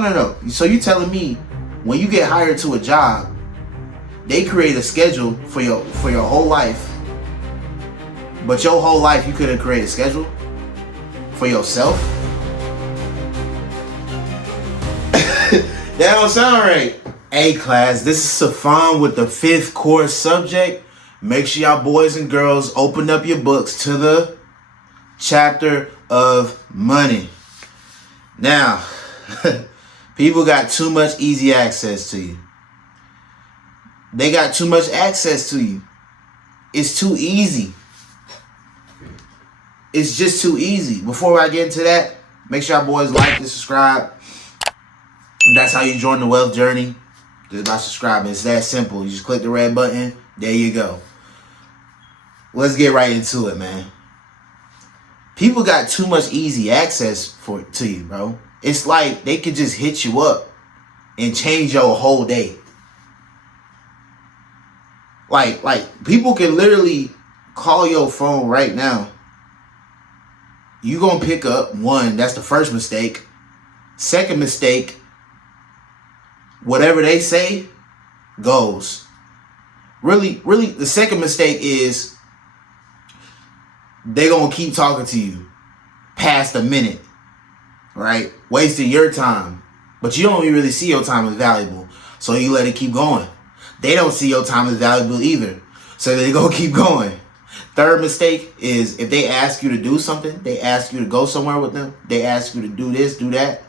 No. So you telling me when you get hired to a job, they create a schedule for your whole life, but your whole life you couldn't create a schedule for yourself? That don't sound right. Hey class, this is Sifon with the 5th course subject. Make sure y'all boys and girls open up your books to the chapter of money. Now, people got too much easy access to you. They got too much access to you. It's too easy. It's just too easy. Before I get into that, make sure y'all boys like and subscribe. That's how you join the wealth journey. Just by subscribing. It's that simple. You just click the red button. There you go. Let's get right into it, man. People got too much easy access to you, bro. It's like they could just hit you up and change your whole day. Like people can literally call your phone right now. You gonna pick up. One, that's the first mistake. Second mistake, whatever they say goes. Really, the second mistake is they gonna keep talking to you past a minute, right? Wasting your time. But you don't really see your time as valuable, so you let it keep going. They don't see your time as valuable either, so they gonna keep going. Third mistake is if they ask you to do something, they ask you to go somewhere with them, they ask you to do this, do that.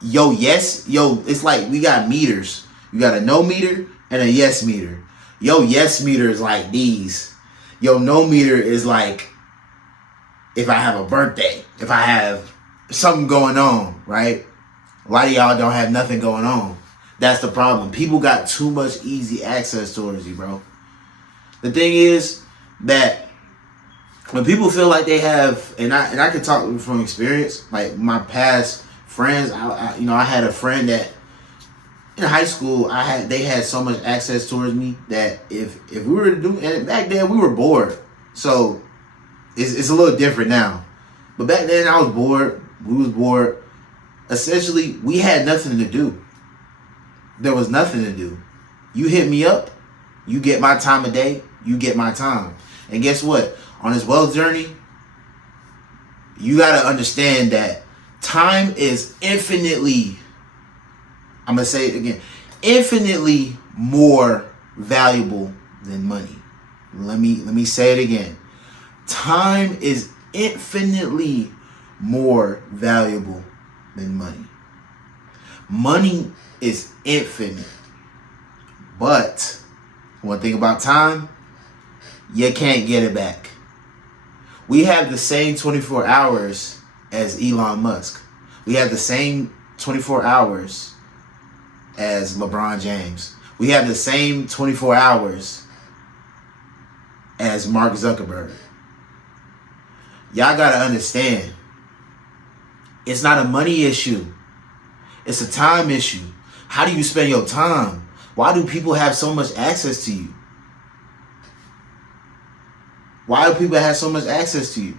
It's like we got meters. You got a no meter and a yes meter. Yo, yes meter is like these. Yo, no meter is like if I have a birthday, if I have something going on, right? A lot of y'all don't have nothing going on. That's the problem. People got too much easy access towards you, bro. The thing is that when people feel like they have, and I can talk from experience, like my past friends, I had a friend that in high school they had so much access towards me that if we were to do, and back then we were bored, so it's a little different now, but back then I was bored, we was bored. Essentially, we had nothing to do. There was nothing to do. You hit me up, you get my time of day, you get my time. And guess what? On this wealth journey, you got to understand that time is infinitely, I'm going to say it again, infinitely more valuable than money. Let me say it again. Time is infinitely more valuable than money. Money is infinite. But one thing about time, you can't get it back. We have the same 24 hours as Elon Musk. We have the same 24 hours as LeBron James. We have the same 24 hours as Mark Zuckerberg. Y'all gotta understand, it's not a money issue. It's a time issue. How do you spend your time? Why do people have so much access to you? Why do people have so much access to you?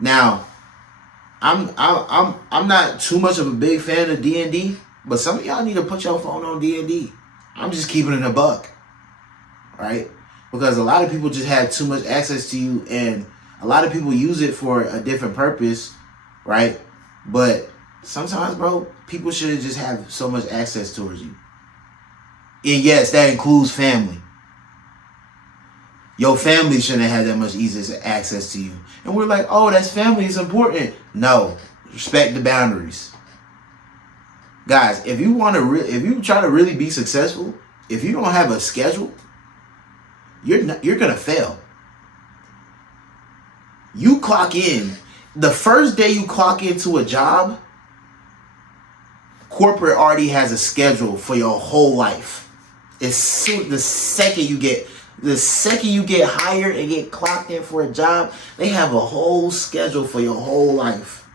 Now, I'm not too much of a big fan of D&D, but some of y'all need to put your phone on D&D. I'm just keeping it a buck, right? Because a lot of people just have too much access to you, and a lot of people use it for a different purpose, right? But sometimes, bro, people shouldn't just have so much access towards you. And yes, that includes family. Your family shouldn't have that much easy access to you. And we're like, oh, that's family, it's important. No, respect the boundaries. Guys, if you try to really be successful, if you don't have a schedule, you're gonna fail. You clock in. The first day you clock into a job, corporate already has a schedule for your whole life. The second you get hired and get clocked in for a job, they have a whole schedule for your whole life.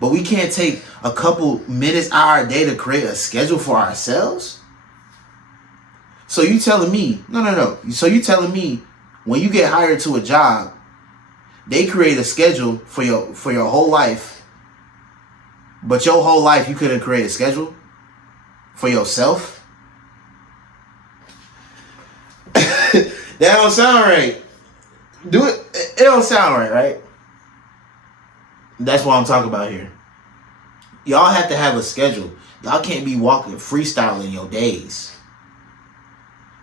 But we can't take a couple minutes out of our day to create a schedule for ourselves? So you telling me, no. So you telling me when you get hired to a job, They create a schedule for your whole life, but your whole life you couldn't create a schedule for yourself. That don't sound right. Do it. It don't sound right, right? That's what I'm talking about here. Y'all have to have a schedule. Y'all can't be walking freestyling your days.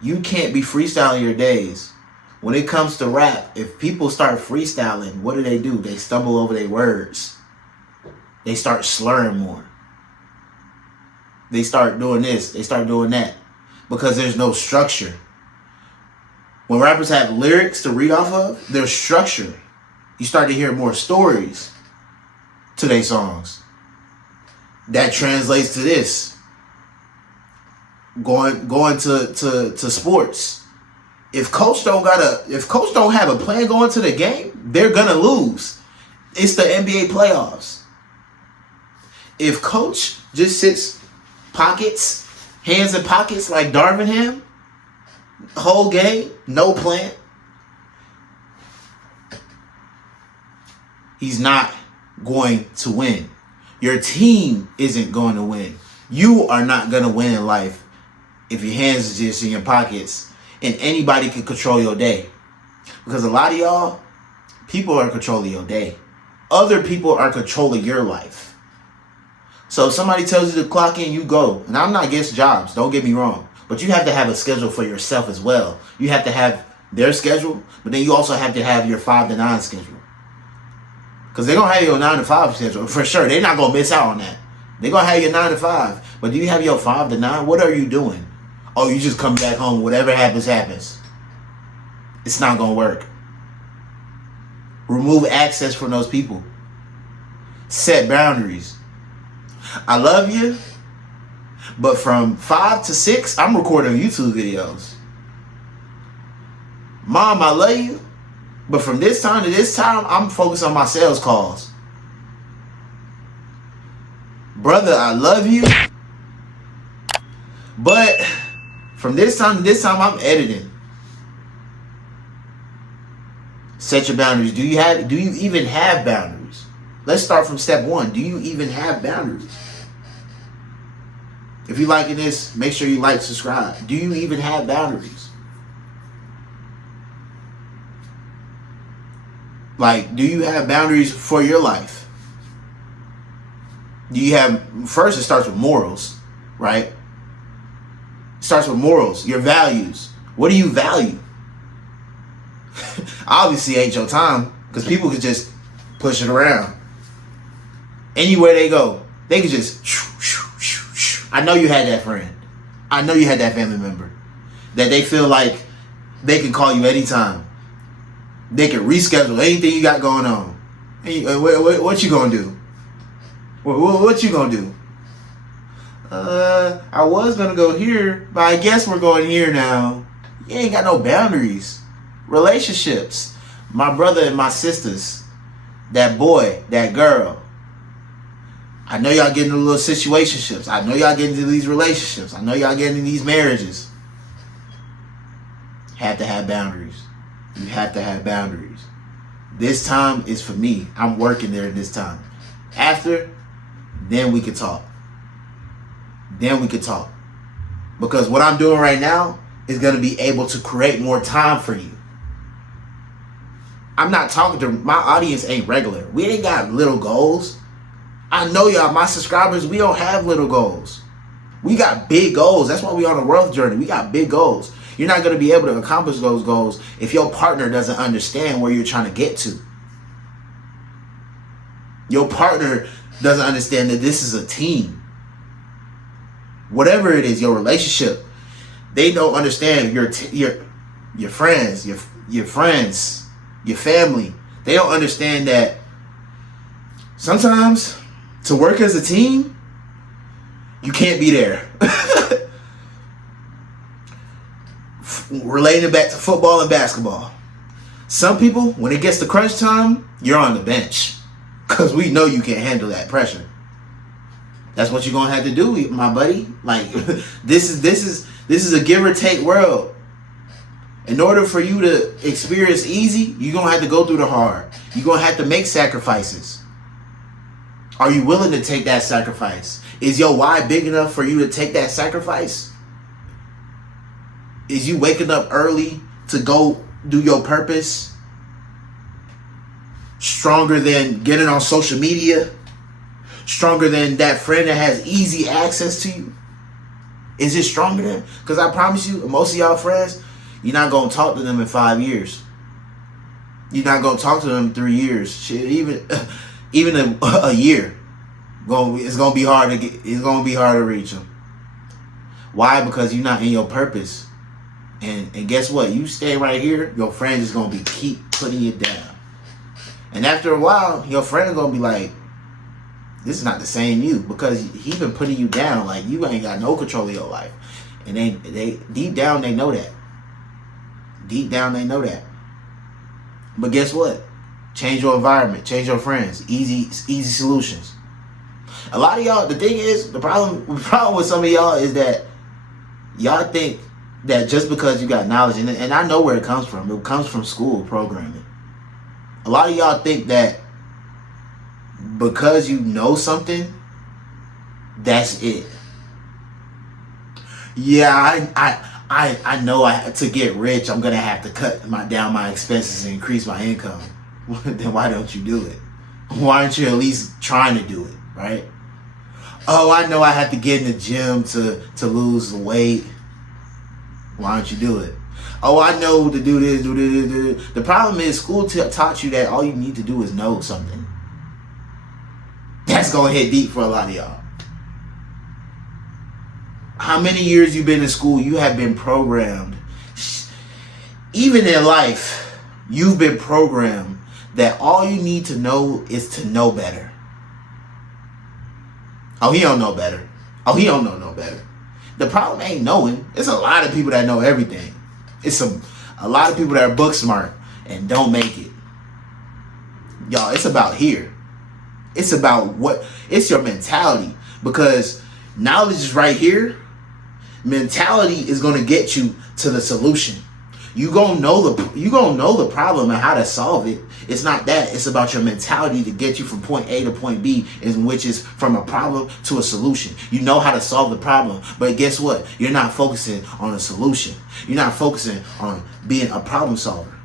You can't be freestyling your days. When it comes to rap, if people start freestyling, what do? They stumble over their words. They start slurring more. They start doing this. They start doing that. Because there's no structure. When rappers have lyrics to read off of, there's structure. You start to hear more stories to their songs. That translates to this. Going to sports. If coach don't have a plan going to the game, they're gonna lose. It's the NBA playoffs. If coach just sits pockets, hands in pockets like Darvinham, whole game, no plan, he's not going to win. Your team isn't going to win. You are not going to win in life if your hands are just in your pockets and anybody can control your day. Because a lot of y'all, people are controlling your day. Other people are controlling your life. So if somebody tells you to clock in, you go. And I'm not against jobs, don't get me wrong. But you have to have a schedule for yourself as well. You have to have their schedule, but then you also have to have your 5 to 9 schedule. Because they're going to have your 9 to 5 schedule. For sure. They're not going to miss out on that. They're going to have your 9 to 5. But do you have your 5 to 9? What are you doing? Oh, you just come back home. Whatever happens, happens. It's not going to work. Remove access from those people. Set boundaries. I love you. But from 5 to 6, I'm recording YouTube videos. Mom, I love you. But from this time to this time, I'm focused on my sales calls. Brother, I love you. But from this time to this time, I'm editing. Set your boundaries. Do you even have boundaries? Let's start from step 1. Do you even have boundaries? If you're liking this, make sure you like, subscribe. Do you even have boundaries? Like, do you have boundaries for your life? Do you have, first it starts with morals, right? It starts with morals, your values. What do you value? Obviously ain't your time, because people could just push it around. Anywhere they go, they could just, I know you had that friend. I know you had that family member that they feel like they can call you anytime. They can reschedule anything you got going on. What you gonna do? What you gonna do? I was gonna go here, but I guess we're going here now. You ain't got no boundaries. Relationships. My brother and my sisters. That boy, that girl. I know y'all getting into little situationships. I know y'all getting into these relationships. I know y'all getting into these marriages. Have to have boundaries. You have to have boundaries. This time is for me. I'm working there this time. After, then we can talk. Then we can talk. Because what I'm doing right now is going to be able to create more time for you. I'm not talking to, my audience ain't regular. We ain't got little goals. I know y'all, my subscribers, we don't have little goals. We got big goals. That's why we on a wealth journey. We got big goals. You're not going to be able to accomplish those goals if your partner doesn't understand where you're trying to get to. Your partner doesn't understand that this is a team. Whatever it is, your relationship, they don't understand your friends, your friends, your family. They don't understand that sometimes to work as a team, you can't be there. Relating it back to football and basketball. Some people, when it gets to crunch time, you're on the bench. Because we know you can't handle that pressure. That's what you're going to have to do, my buddy. Like, this is a give or take world. In order for you to experience easy, you're going to have to go through the hard. You're going to have to make sacrifices. Are you willing to take that sacrifice? Is your why big enough for you to take that sacrifice? Is you waking up early to go do your purpose stronger than getting on social media? Stronger than that friend that has easy access to you? Is it stronger than? Because I promise you, most of y'all friends, you're not going to talk to them in 5 years. You're not going to talk to them in 3 years. Shit, even a year. It's going to be hard to get. It's going to be hard to reach them. Why? Because you're not in your purpose. And guess what? You stay right here, your friend is going to keep putting you down. And after a while, your friend is going to be like, this is not the same you, because he been putting you down. Like, you ain't got no control of your life. And they deep down, they know that. Deep down, they know that. But guess what? Change your environment. Change your friends. Easy solutions. A lot of y'all, the thing is, the problem with some of y'all is that y'all think that just because you got knowledge, and I know where it comes from. It comes from school programming. A lot of y'all think that because you know something, that's it. Yeah, I know to get rich, I'm gonna have to cut down my expenses and increase my income. Then why don't you do it? Why aren't you at least trying to do it, right? Oh, I know I have to get in the gym to lose weight. Why don't you do it? Oh, I know to do this, do this. The problem is school taught you that all you need to do is know something. That's gonna hit deep for a lot of y'all. How many years you been in school? You have been programmed. Even in life, you've been programmed that all you need to know is to know better. Oh, he don't know better. Oh, he don't know no better. The problem ain't knowing. There's a lot of people that know everything. It's a lot of people that are book smart and don't make it. Y'all, it's about here. It's about it's your mentality. Because knowledge is right here. Mentality is going to get you to the solution. You gonna know the problem and how to solve it. It's not that. It's about your mentality to get you from point A to point B, which is from a problem to a solution. You know how to solve the problem, but guess what? You're not focusing on a solution. You're not focusing on being a problem solver.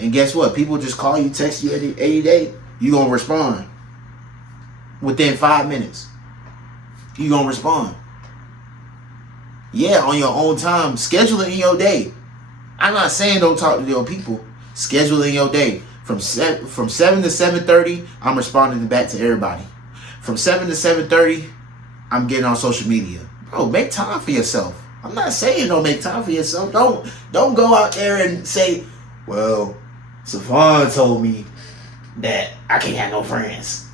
And guess what? People just call you, text you any day. You gonna respond within 5 minutes. You gonna respond. Yeah, on your own time. Schedule it in your day. I'm not saying don't talk to your people. Schedule it in your day. From 7 to 7:30, I'm responding back to everybody. From 7 to 7:30, I'm getting on social media. Bro, make time for yourself. I'm not saying don't make time for yourself. Don't go out there and say, well, Sifon told me that I can't have no friends.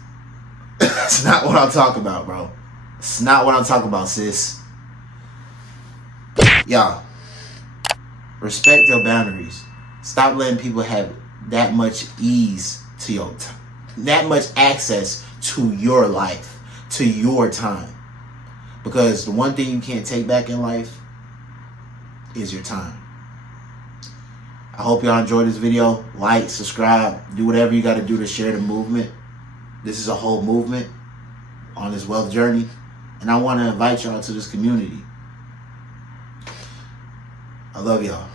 That's not what I'm talking about, bro. It's not what I'm talking about, sis. Y'all, respect your boundaries. Stop letting people have that much ease to your time, that much access to your life, to your time. Because the one thing you can't take back in life is your time. I hope y'all enjoyed this video. Like, subscribe, do whatever you got to do to share the movement. This is a whole movement on this wealth journey. And I want to invite y'all to this community. I love y'all.